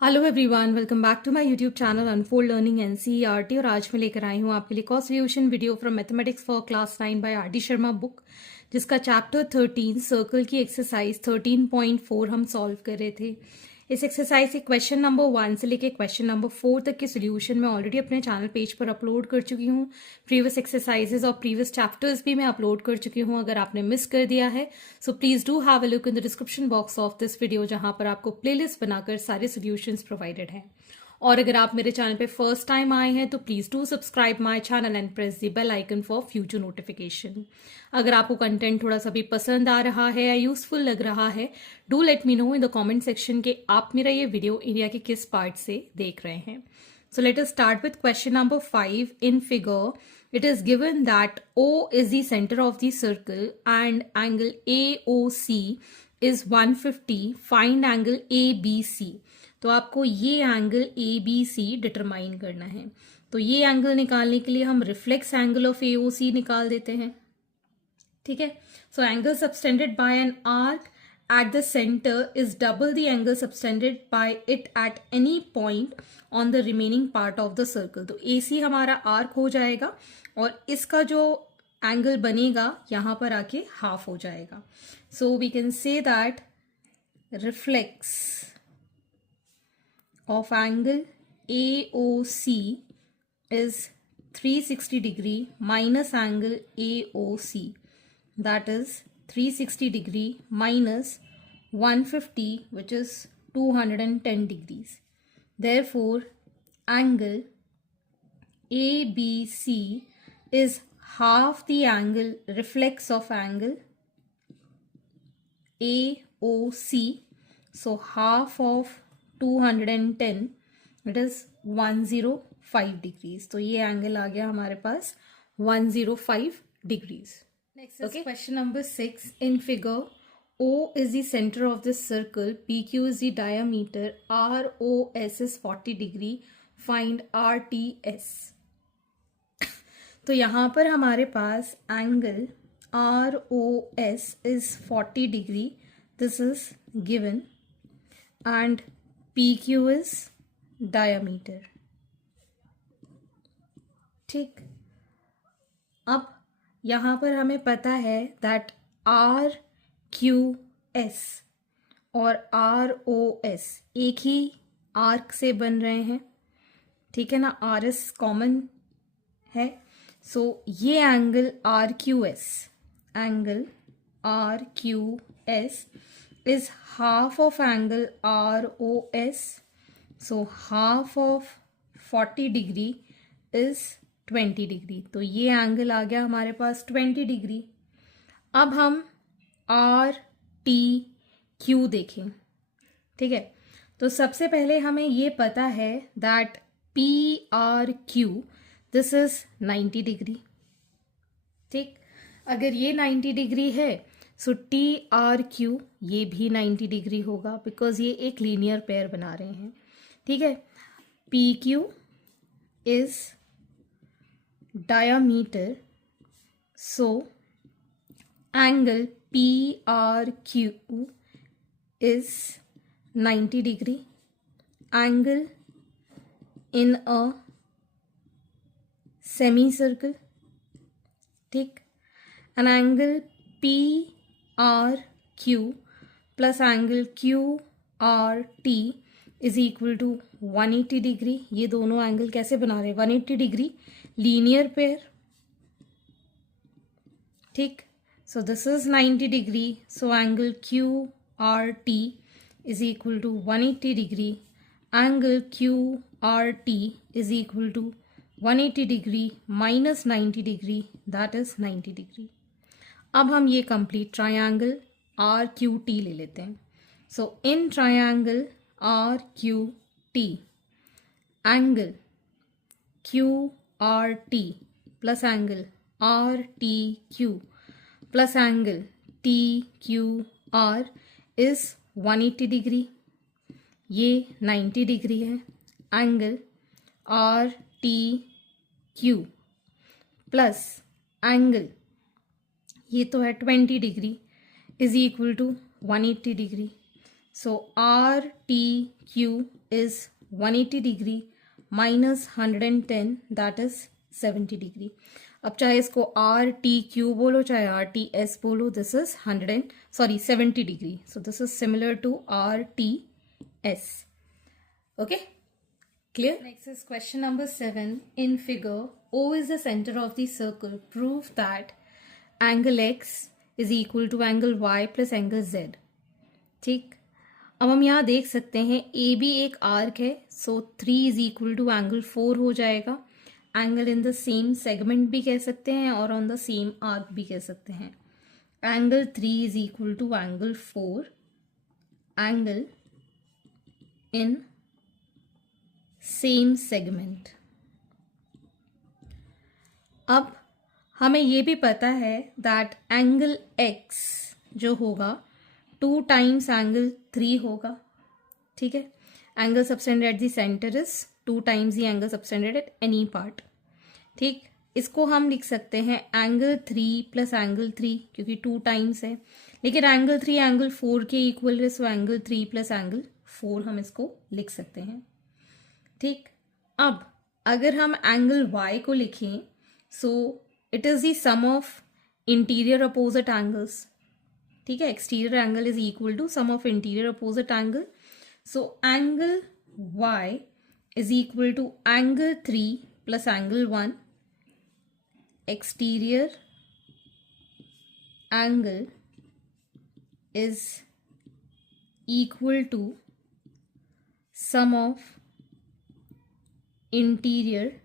Hello everyone, welcome back to my YouTube channel unfold learning NCERT. और आज मैं लेकर आई हूँ आपके लिए cost solution video from mathematics for class 9 by R D Sharma book, जिसका चैप्टर 13 सर्कल की एक्सरसाइज 13.4 हम सॉल्व कर रहे थे। इस एक्सरसाइज के क्वेश्चन नंबर 1 से लेकर क्वेश्चन नंबर 4 तक के सोल्यूशन मैं ऑलरेडी अपने चैनल पेज पर अपलोड कर चुकी हूँ। प्रीवियस एक्सरसाइजेज और प्रीवियस चैप्टर्स भी मैं अपलोड कर चुकी हूँ। अगर आपने मिस कर दिया है so please do have a look in the description box of this video, जहां पर आपको प्लेलिस्ट बनाकर सारे सोल्यूशंस प्रोवाइडेड हैं। और अगर आप मेरे चैनल पे फर्स्ट टाइम आए हैं तो please do subscribe my channel and press the bell icon for future notification. अगर आपको कंटेंट थोड़ा सा भी पसंद आ रहा है या यूजफुल लग रहा है, do let me know in the comment section के आप मेरा ये वीडियो इंडिया के किस पार्ट से देख रहे हैं। So let us start with question number 5. In figure, it is given that O is the center of the circle and angle AOC is 150. Find angle ABC. तो आपको ये एंगल ABC डिटरमाइन करना है। तो ये एंगल निकालने के लिए हम रिफ्लेक्स एंगल ऑफ AOC निकाल देते हैं। ठीक है, so angle subtended bye an arc at the center is double the angle subtended by it at any point on the remaining part of the circle. तो AC हमारा arc हो जाएगा और इसका जो एंगल बनेगा यहां पर आके हाफ हो जाएगा। So we can say that reflex of angle AOC is 360 degree minus angle AOC, that is 360 degree minus 150, which is 210 degrees. Therefore, angle ABC is half the angle reflex of angle AOC. So half of 210, it is 105 degrees. तो ये angle आ गया हमारे पास 105 degrees. Next is question number 6. In figure, O is the center of this circle, PQ is the diameter, ROS is 40 degree. Find RTS. तो यहाँ पर हमारे पास angle ROS is 40 degree. This is given. And PQ is diameter. ठीक, अब यहाँ पर हमें पता है दैट RQS और ROS एक ही आर्क से बन रहे हैं। ठीक है ना, RS कॉमन है। सो ये angle RQS is half of angle ROS. So half of 40 degree is 20 degree. तो ये एंगल आ गया हमारे पास 20 डिग्री। अब हम RTQ देखें। ठीक है, तो सबसे पहले हमें ये पता है that PRQ this is 90 degree. ठीक, अगर ये 90 डिग्री है सो TRQ ये भी 90 डिग्री होगा, बिकॉज ये एक लीनियर पेयर बना रहे हैं। ठीक है, PQ is diameter, so angle PRQ is 90 degree. Angle in a semicircle. ठीक, an angle PRQ plus angle QRT is equal to 180 degree. ये दोनों एंगल कैसे बना रहे हैं? 180 डिग्री लीनियर पेयर। ठीक, so this is 90 degree, so angle QRT is equal to 180 degree. Angle QRT is equal to 180 degree minus 90 degree, that is 90 degree. अब हम ये कंप्लीट ट्रायंगल RQT ले लेते हैं। So in triangle RQT, angle QRT plus angle RTQ plus angle TQR is 180 degree. ये 90 degree है। Angle RTQ plus angle ये तो है 20 degree is equal to 180 degree. So RTQ is 180 degree minus 110, that is 70 degree. अब चाहे इसको RTQ बोलो चाहे RTS बोलो, this is 70 degree. So this is similar to RTS. Okay, clear? Next is question number 7. In figure, O is the center of the circle. Prove that angle X is equal to angle Y plus angle Z. ठीक, अब हम यहाँ देख सकते हैं A B एक arc है, सो 3 is equal to angle 4 हो जाएगा. Angle in the same segment भी कह सकते हैं और ऑन द सेम आर्क भी कह सकते हैं. Angle 3 is equal to angle 4, angle in same segment. अब हमें ये भी पता है दैट एंगल एक्स जो होगा 2 टाइम्स एंगल 3 होगा. ठीक है, angle subtended at the centre is 2 times the angle subtended at any part. ठीक, इसको हम लिख सकते हैं एंगल 3 प्लस एंगल 3 क्योंकि 2 टाइम्स है, लेकिन एंगल 3 एंगल 4 के इक्वल है, सो एंगल 3 प्लस एंगल 4 हम इसको लिख सकते हैं. ठीक, अब अगर हम एंगल y को लिखें, so it is the sum of interior opposite angles. ठीक है, exterior angle is equal to sum of interior opposite angle. So angle y is equal to angle 3 plus angle 1. Exterior angle is equal to sum of interior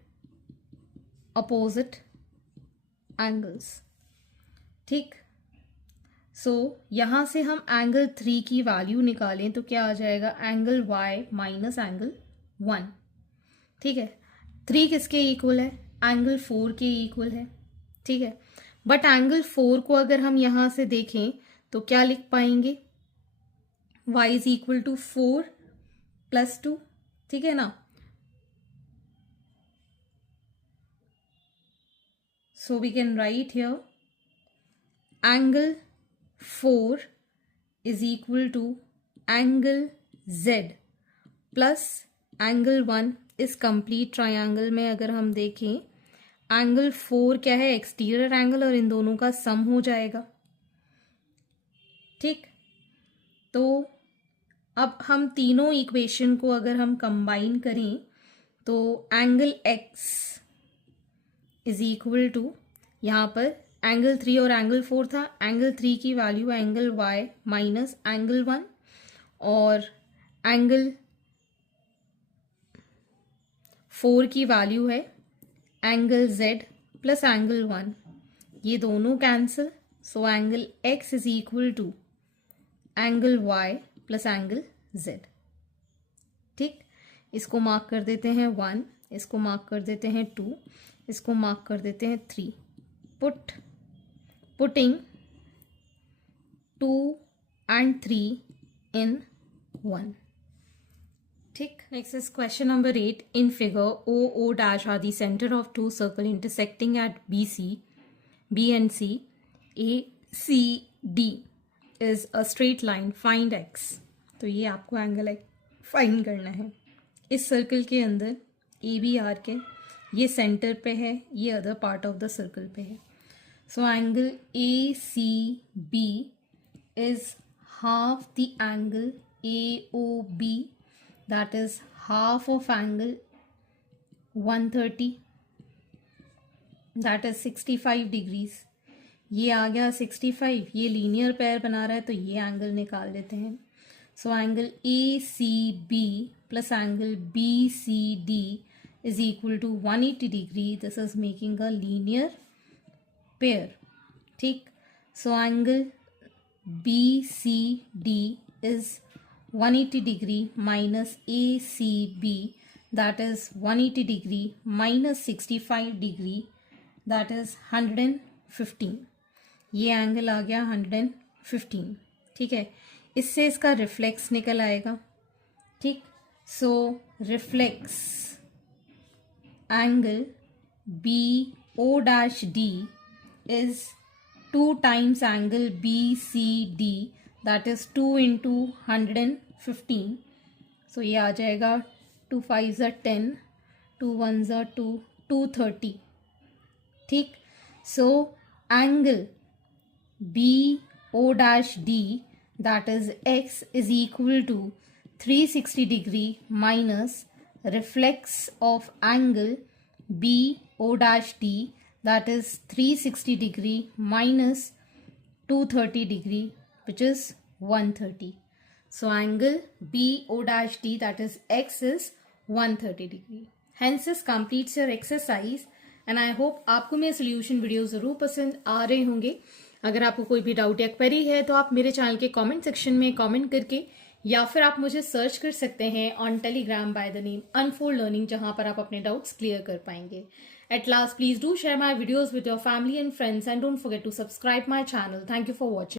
opposite angles. ठीक, so यहाँ से हम angle 3 की value निकालें तो क्या आ जाएगा, angle y minus angle 1. ठीक है, 3 किसके इक्वल है, एंगल 4 के इक्वल है. ठीक है, बट एंगल 4 को अगर हम यहाँ से देखें तो क्या लिख पाएंगे, y is equal to 4 plus 2. ठीक है ना, so we can write here angle 4 is equal to angle Z plus angle 1. इस कंप्लीट ट्रायंगल में अगर हम देखें, एंगल 4 क्या है, एक्सटीरियर एंगल, और इन दोनों का सम हो जाएगा. ठीक, तो अब हम तीनों इक्वेशन को अगर हम कंबाइन करें तो angle X is equal to, यहाँ पर एंगल 3 और एंगल 4 था, एंगल 3 की value angle y minus angle 1 और एंगल 4 की वैल्यू है एंगल z प्लस एंगल 1. ये दोनों cancel, so angle x is equal to angle y plus angle z. ठीक, इसको मार्क कर देते हैं 1, इसको मार्क कर देते हैं 2, इसको मार्क कर देते हैं 3. Putting 2 and 3 in 1. ठीक, next is question number 8. In figure, O dash are the center of 2 circle intersecting at BC, B and C. ACD is a straight line. Find X. तो ये आपको एंगल फाइंड करना है. इस circle के अंदर AB arc है, ये सेंटर पे है, ये other part of the circle पे है. So angle ACB is half the angle AOB, that is half of angle 130, that is 65 degrees. ये आ गया 65, ये लीनियर पेयर बना रहा है तो ये एंगल निकाल देते हैं. So angle ACB plus angle BCD is equal to 180 degree. This is making a linear pair. ठीक, so angle BCD is 180 degree minus ACB, that is 180 degree minus 65 degree, that is 115. ये angle आ गया 115. ठीक है, इससे इसका reflex निकल आएगा. ठीक, so reflex angle BO dash D is 2 times angle BCD, that is 2 into 115. So ये आ जाएगा 2 5 ज़ा 10, 2 1 ज़ा 2, 230. ठीक. So angle BO'D, that is x, is equal to 360 degree minus reflex of angle BO'D, that is 360 degree minus 230 degree, which is 130. So angle BO'D, that is x, is 130 degree. Hence this completes your exercise and I hope आपको मेरे solution video ज़रूर पसंद आ रहे होंगे. अगर आपको कोई भी डाउट या क्वेरी है तो आप मेरे चैनल के कमेंट सेक्शन में कमेंट करके या फिर आप मुझे सर्च कर सकते हैं on Telegram by the name unfold learning, जहां पर आप अपने डाउट्स क्लियर कर पाएंगे. At last, please do share my videos with your family and friends and don't forget to subscribe my channel. Thank you for watching.